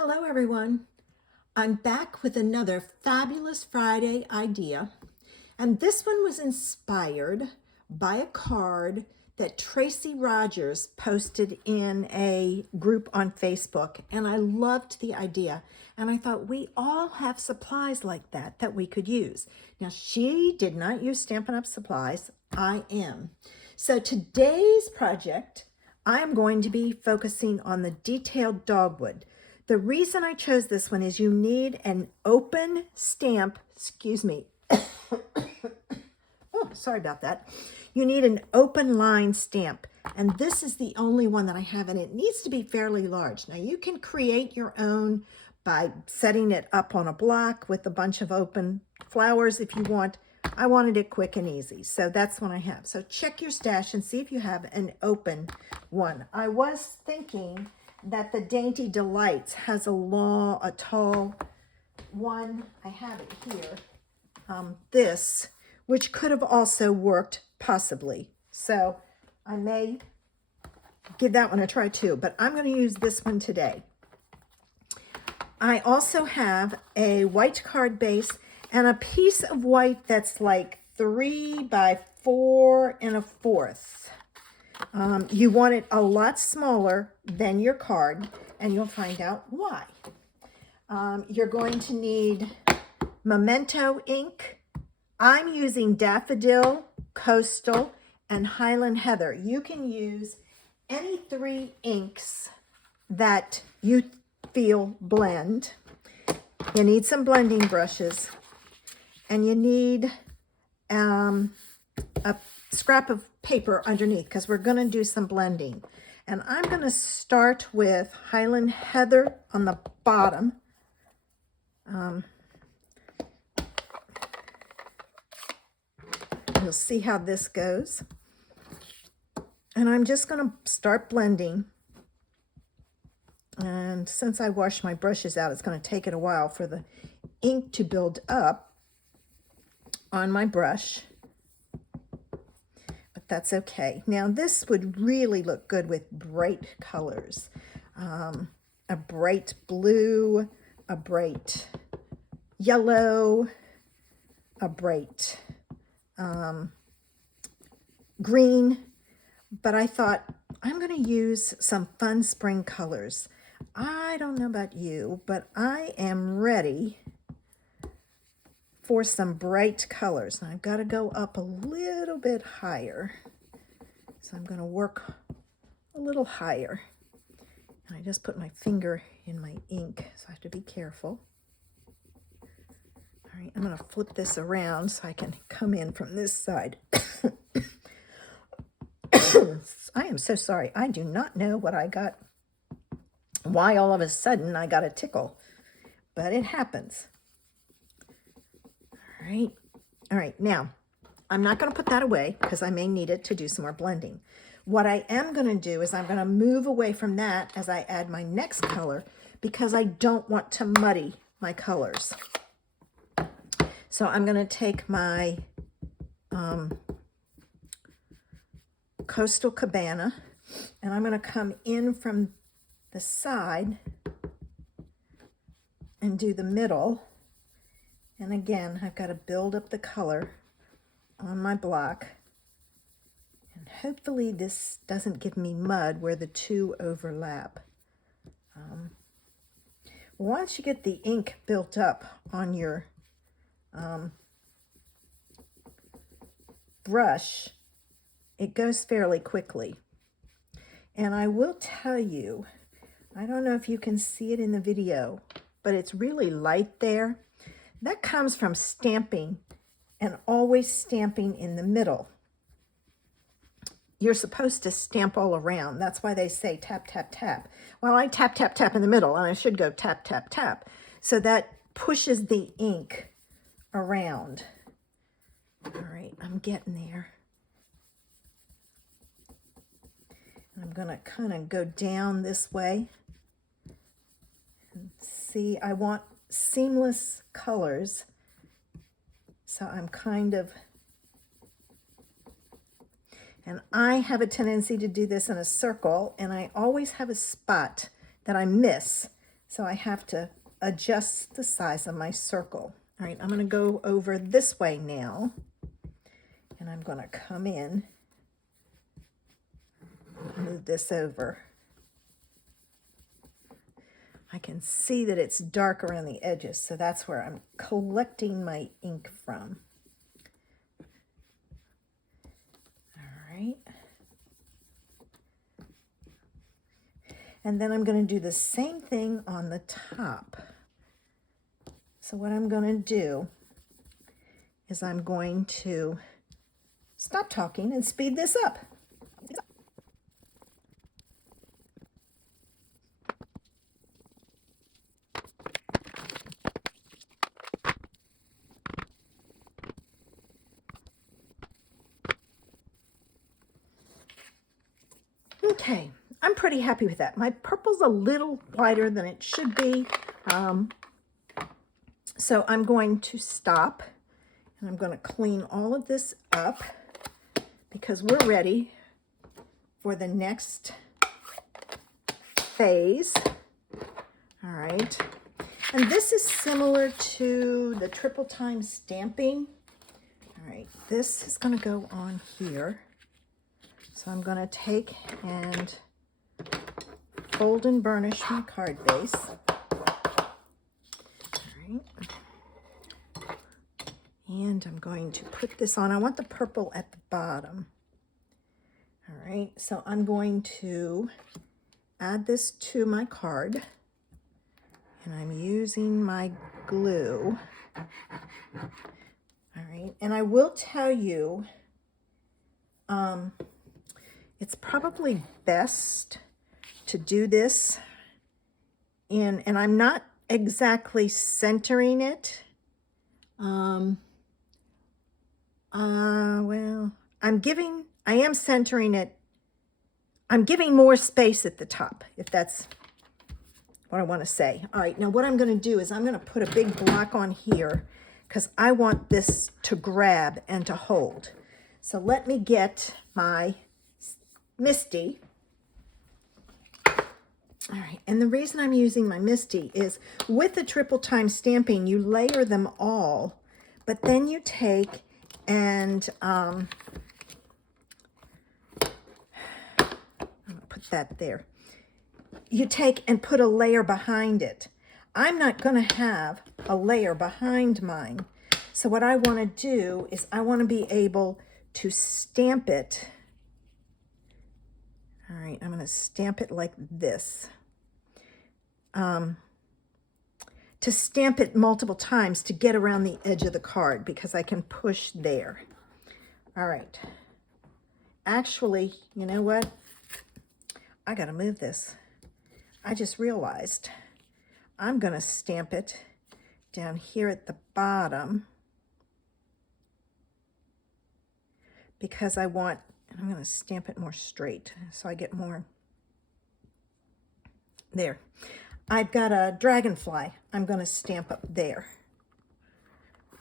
Hello everyone. I'm back with another fabulous Friday idea, and this one was inspired by a card that Tracy Rogers posted in a group on Facebook, and I loved the idea, and I thought we all have supplies like that we could use. Now, she did not use Stampin' Up! Supplies. I am. So today's project, I am going to be focusing on the Detailed Dogwood. The reason I chose this one is you need an open stamp, excuse me. Oh, sorry about that. You need an open line stamp, and this is the only one that I have, and it needs to be fairly large. Now you can create your own by setting it up on a block with a bunch of open flowers if you want. I wanted it quick and easy, so that's what I have. So check your stash and see if you have an open one. I was thinking that the Dainty Delights has a tall one. I have it here. This, which could have also worked possibly. So I may give that one a try too, but I'm going to use this one today. I also have a white card base and a piece of white that's like 3 by 4 1/4. You want it a lot smaller than your card, and you'll find out why. You're going to need Memento ink. I'm using Daffodil, Coastal, and Highland Heather. You can use any 3 inks that you feel blend. You need some blending brushes, and you need a scrap of paper underneath because we're going to do some blending. And I'm going to start with Highland Heather on the bottom. You'll see how this goes. And I'm just going to start blending. And since I washed my brushes out, it's going to take it a while for the ink to build up on my brush. But that's okay. Now this would really look good with bright colors. A bright blue, a bright yellow, a bright green. But I thought I'm going to use some fun spring colors. I don't know about you, but I am ready for some bright colors. Now I've got to go up a little bit higher. So I'm going to work a little higher. And I just put my finger in my ink, so I have to be careful. All right, I'm going to flip this around so I can come in from this side. I am so sorry. I do not know what I got, why all of a sudden I got a tickle, but it happens. All right, now I'm not going to put that away because I may need it to do some more blending. What I am going to do is I'm going to move away from that as I add my next color because I don't want to muddy my colors. So I'm going to take my Coastal Cabana, and I'm going to come in from the side and do the middle. And again, I've got to build up the color on my block. And hopefully this doesn't give me mud where the two overlap. Once you get the ink built up on your brush, it goes fairly quickly. And I will tell you, I don't know if you can see it in the video, but it's really light there. That comes from stamping and always stamping in the middle. You're supposed to stamp all around. That's why they say tap, tap, tap. Well, I tap, tap, tap in the middle, and I should go tap, tap, tap. So that pushes the ink around. All right, I'm getting there. I'm going to kind of go down this way. And see, I want seamless colors. So I'm kind of, and I have a tendency to do this in a circle, and I always have a spot that I miss So I have to adjust the size of my circle. All right, I'm going to go over this way now, and I'm going to come in, move this over. I can see that it's dark around the edges, so that's where I'm collecting my ink from. All right. And then I'm going to do the same thing on the top. So what I'm going to do is I'm going to stop talking and speed this up. Okay, I'm pretty happy with that. My purple's a little lighter than it should be. So I'm going to stop, and I'm going to clean all of this up because we're ready for the next phase. All right. And this is similar to the triple time stamping. All right, this is going to go on here. So I'm going to take and fold and burnish my card base. And I'm going to put this on. I want the purple at the bottom. All right, so I'm going to add this to my card. And I'm using my glue. All right, and I will tell you, it's probably best to do this in, and I'm not exactly centering it. Well, I am centering it. I'm giving more space at the top, if that's what I want to say. All right, now what I'm going to do is I'm going to put a big block on here because I want this to grab and to hold. So let me get my Misty. All right, and the reason I'm using my Misty is with the triple time stamping, you layer them all, but then you take and I'm gonna put that there. You take and put a layer behind it. I'm not going to have a layer behind mine. So what I want to do is I want to be able to stamp it. All right, I'm going to stamp it like this. To stamp it multiple times to get around the edge of the card because I can push there. All right. Actually, you know what? I got to move this. I just realized I'm going to stamp it down here at the bottom because I'm going to stamp it more straight so I get more there. I've got a dragonfly I'm going to stamp up there.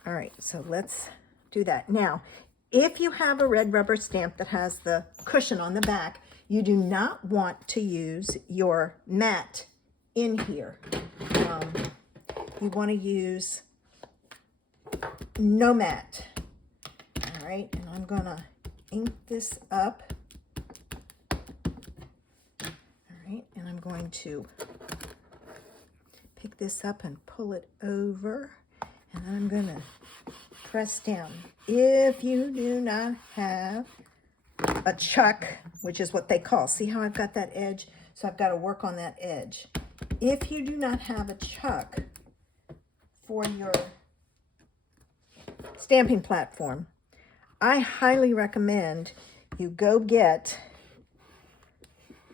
All right, so let's do that. Now, if you have a red rubber stamp that has the cushion on the back, you do not want to use your mat in here. You want to use no mat. All right, and I'm going to ink this up. All right, and I'm going to pick this up and pull it over, and I'm going to press down. If you do not have a chuck, which is what they call, see how I've got that edge? So I've got to work on that edge. If you do not have a chuck for your stamping platform, I highly recommend you go get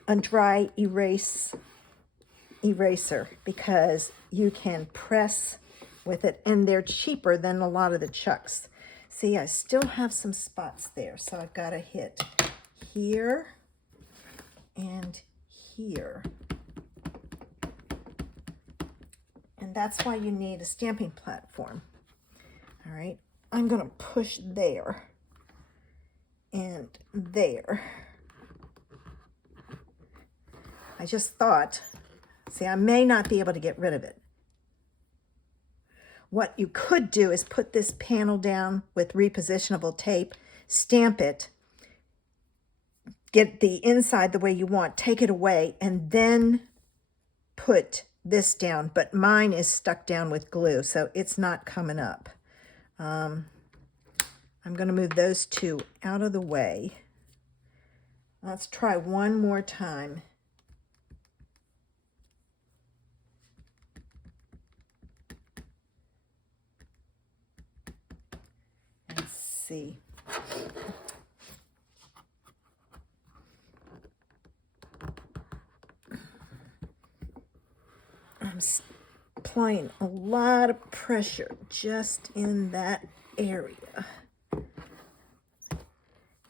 a dry eraser because you can press with it and they're cheaper than a lot of the chucks. See, I still have some spots there, so I've got to hit here and here. And that's why you need a stamping platform. All right, I'm going to push there and there. I just thought, See, I may not be able to get rid of it. What you could do is put this panel down with repositionable tape, stamp it, get the inside the way you want, take it away, and then put this down. But mine is stuck down with glue, so it's not coming up. I'm going to move those two out of the way. Let's try one more time. Let's see. I'm applying a lot of pressure just in that area.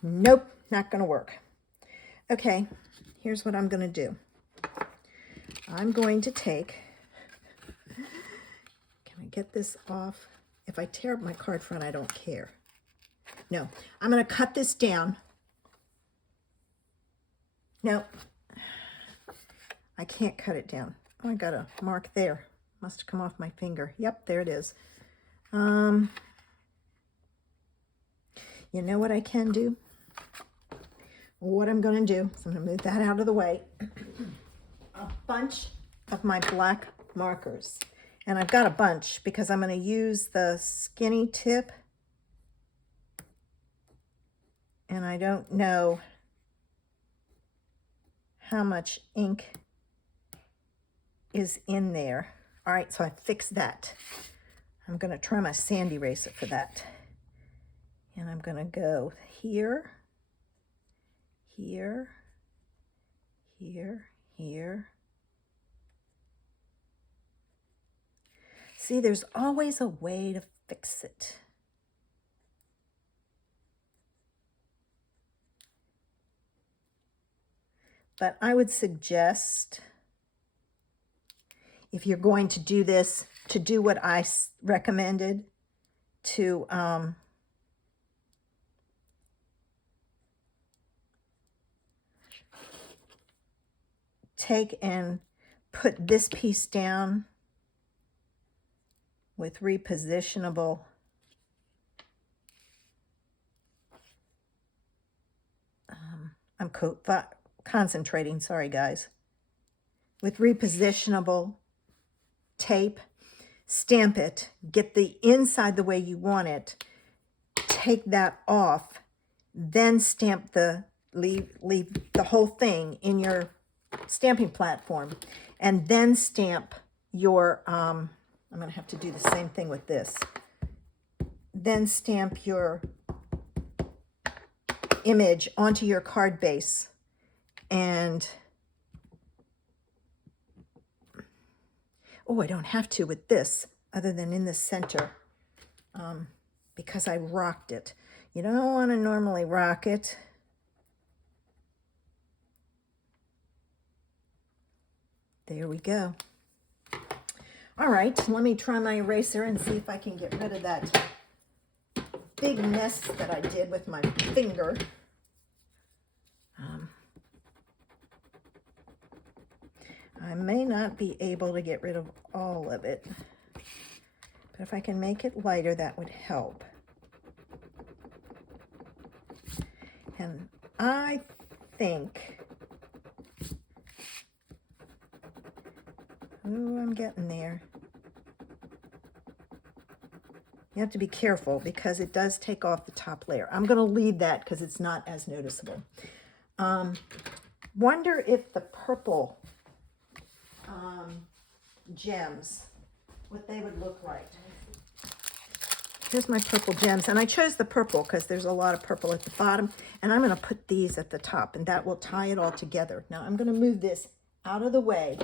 Nope, not going to work. Okay, here's what I'm going to do. I'm going to take, can I get this off? If I tear up my card front, I don't care. No, I'm going to cut this down. No, I can't cut it down. Oh, I got a mark there. Must have come off my finger. Yep, there it is. You know what I can do? What I'm going to do is I'm going to move that out of the way. A bunch of my black markers. And I've got a bunch because I'm going to use the skinny tip. And I don't know how much ink is in there. All right, so I fixed that. I'm going to try my sand eraser for that. And I'm going to go here, here, here, here. See, there's always a way to fix it. But I would suggest, if you're going to do this, to do what I recommended, to take and put this piece down with repositionable I'm concentrating, sorry guys, with repositionable tape, stamp it, get the inside the way you want it, take that off, then stamp the, leave the whole thing in your stamping platform, and then stamp your, I'm going to have to do the same thing with this, then stamp your image onto your card base. And oh, I don't have to with this other than in the center, because I rocked it. You don't want to normally rock it. There we go. All right, let me try my eraser and see if I can get rid of that big mess that I did with my finger. I may not be able to get rid of all of it, but if I can make it lighter, that would help. And I think, oh, I'm getting there. You have to be careful because it does take off the top layer. I'm going to leave that because it's not as noticeable. Wonder if the purple gems, what they would look like. Here's my purple gems, and I chose the purple because there's a lot of purple at the bottom, and I'm going to put these at the top, and that will tie it all together. Now I'm going to move this out of the way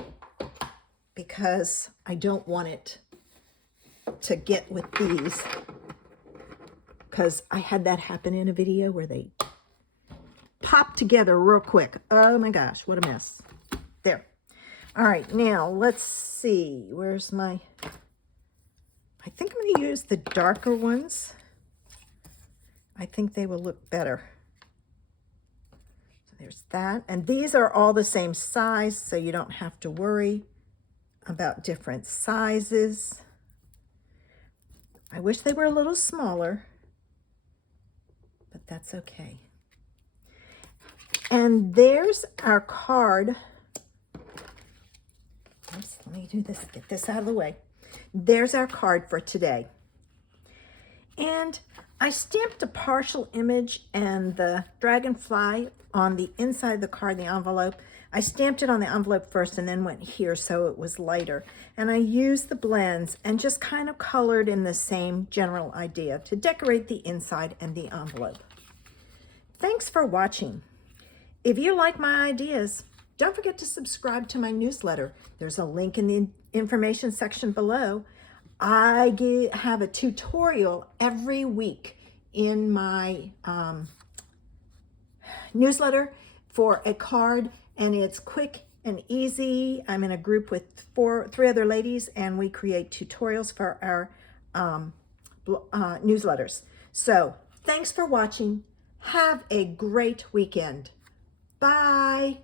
because I don't want it to get with these, because I had that happen in a video where they popped together real quick. Oh my gosh, what a mess. There. All right, now let's see. Where's my... I think I'm going to use the darker ones. I think they will look better. So there's that. And these are all the same size, so you don't have to worry. about different sizes. I wish they were a little smaller, but that's okay. And there's our card. Oops, let me do this, get this out of the way. There's our card for today. And I stamped a partial image and the dragonfly on the inside of the card, the envelope. I stamped it on the envelope first and then went here so it was lighter. And I used the blends and just kind of colored in the same general idea to decorate the inside and the envelope. Thanks for watching. If you like my ideas, don't forget to subscribe to my newsletter. There's a link in the information section below. I have a tutorial every week in my newsletter for a card, and it's quick and easy. I'm in a group with three other ladies, and we create tutorials for our newsletters. So thanks for watching. Have a great weekend. Bye.